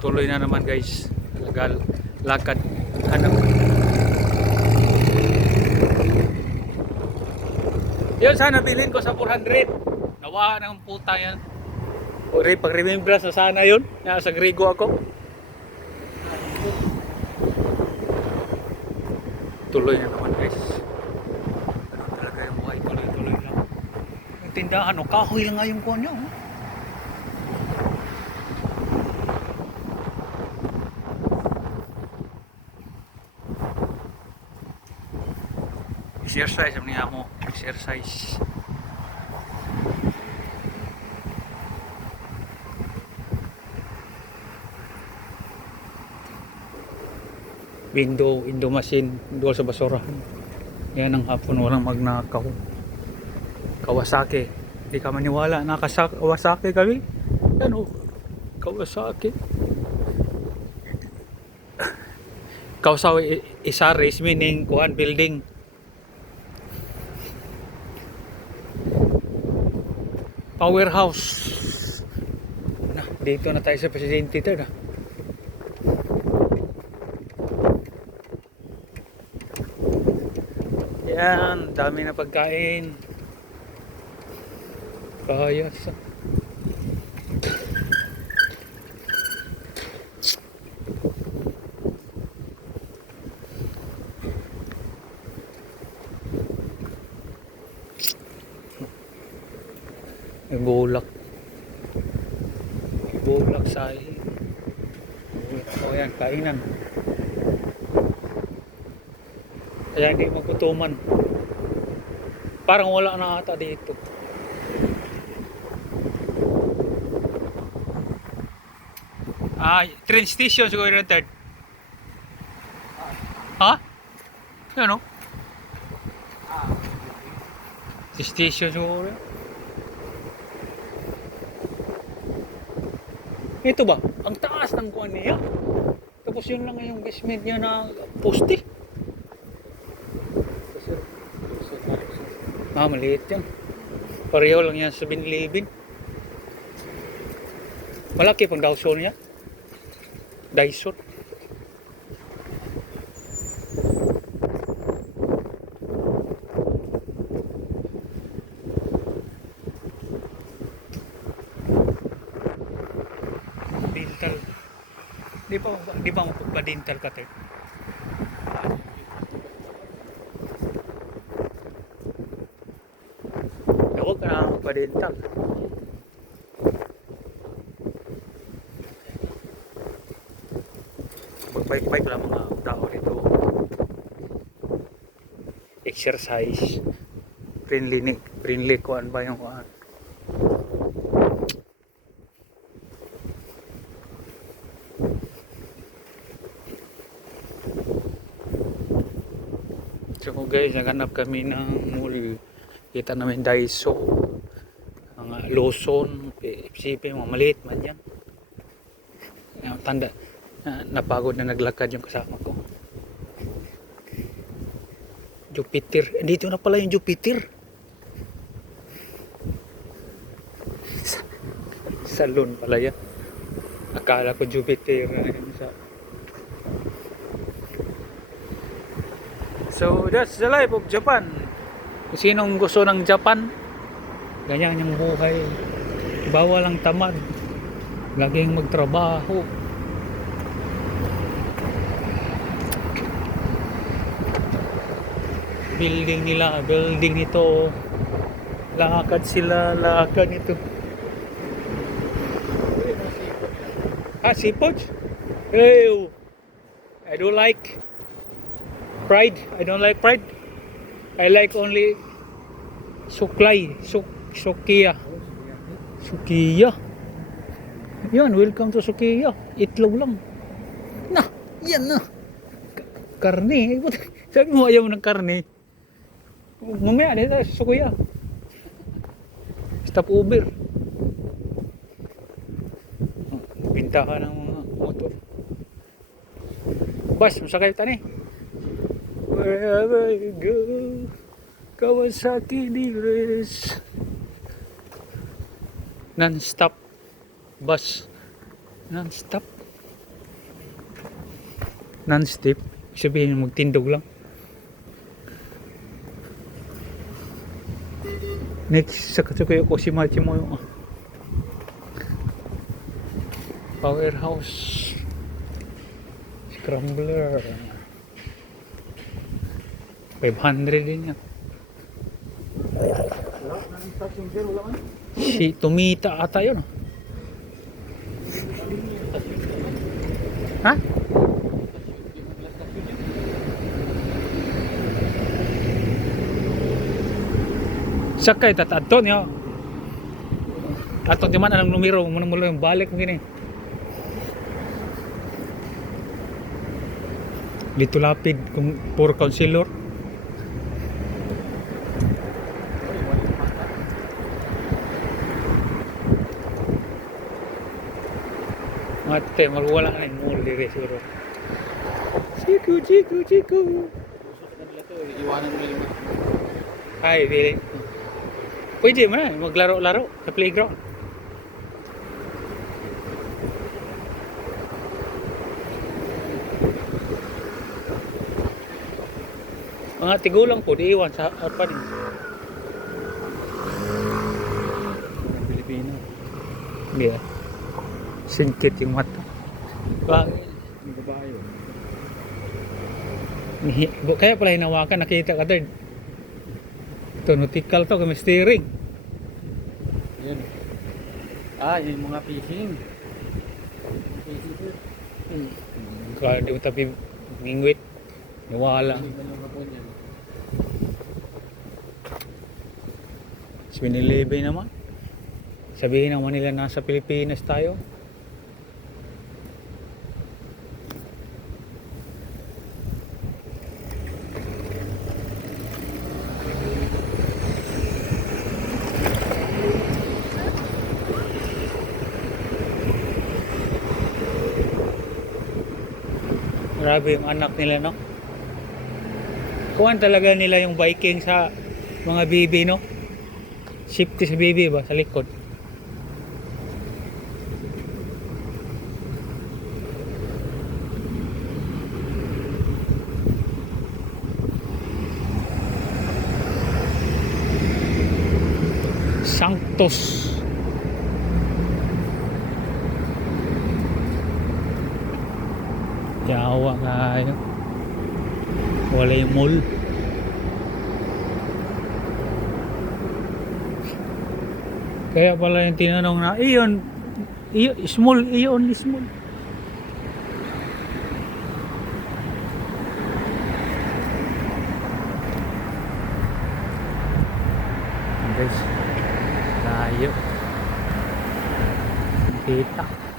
Tuloy na naman guys. Lakad. Hanap. Yun sana bilhin ko sa 400. Nawa ng puta yan. Pag remembrance na sana yun. Nasa Grigo ako. Tuloy na naman guys. Ano talaga yung buhay. Tuloy lang. Yung tindahan, kahoy lang nga yung kuha niya. Exercise ang niya mo. Exercise. Window machine doon sa basurahan. Yan ang hapon walang magnakaw. Kawasaki. Hindi ka maniwala. Kawasaki kami. Yan Kawasaki. Kawasaki Isaris meaning kuhan building. Powerhouse. Dito na tayo sa Presidente ito. Yan, dami na pagkain. Kaya sa bulak sa yan, kainan. Kaya hindi magkutuman. Parang wala na ata dito. Train station siguro yung third. Ha? Ano? Station siguro. Ito ba? Ang taas ng kuwan niya. Tapos yun lang yung basement niya na poste. Maliit yan. Pareho lang yan sa binilibin. Malaki pang Dawson niya. Dyson. Dental. Di ba magpa-dental ka tayo? Huwag ka na magpa-dental. Magbike-bike lang mga tao dito. Exercise. Friendly kuan ba yung kuan? So guys, naghanap kami ng mall. Kita namin Daiso, mga Lawson, FCP, mga maliit man yan. Tanda, napagod na naglakad yung kasama ko. Jupiter, dito na pala yung Jupiter. Salon pala yan. Akala ko Jupiter. So that's the life of Japan. Kung sinong gusto ng Japan, ganyan yung buhay. Bawal ang tamad. Laging magtrabaho. Building nito. Lakad nito. Seafood? Ew. I don't like pride. I don't like pride. I like only suklay, sukiya. Yan, welcome to Sukiya. Itlog lang. Yan na. Karne. Sabi mo ayaw ng karne. Mamaya dito sa Sukiya. Stop Uber. Pinta ka ng mga motor. Bas, masakay tani. Wherever you go, Kawasaki Nires. Non-stop bus. Non-stop. Non-stop. Sabihin magtindog lang. Next sa Katsukuya Koshimachi mo yung powerhouse. Scrambler. 500 din yan. Si Tomita ata yun. Ha? Sakay tatadto niyo. Ato di man anong numero mo mulo yung balik mo gini. Dito lapid kung puro counselor. Mate, magwala na yung mall dire siguro. Chiku. Iwanan mo yung Ay, dili. Pwede mo na, maglaro-laro sa playground. Mga tigulang po, di iwan sa apa din. Pilipino. Yeah. Singkit yung mata. Yung babae. Kaya pala hinawakan, nakita ka third. Ito, nautical to, kami steering. Yan. Ah, yung mga fishing. Fishing sir. Kaya di mo tapi ngingwit. Nawala. Fishing ka ng hapon yan. 7-Eleven naman. Sabihin naman nila nasa Pilipinas tayo. Grabe yung anak nila, no? Kuhan talaga nila yung biking sa mga baby, no? Safety sa baby ba? Sa likod. Sanctos. Jawa kayo. Wala yung mall. Kaya pala yung tinanong na, iyon, small, only small. Guys, tayo. Kita.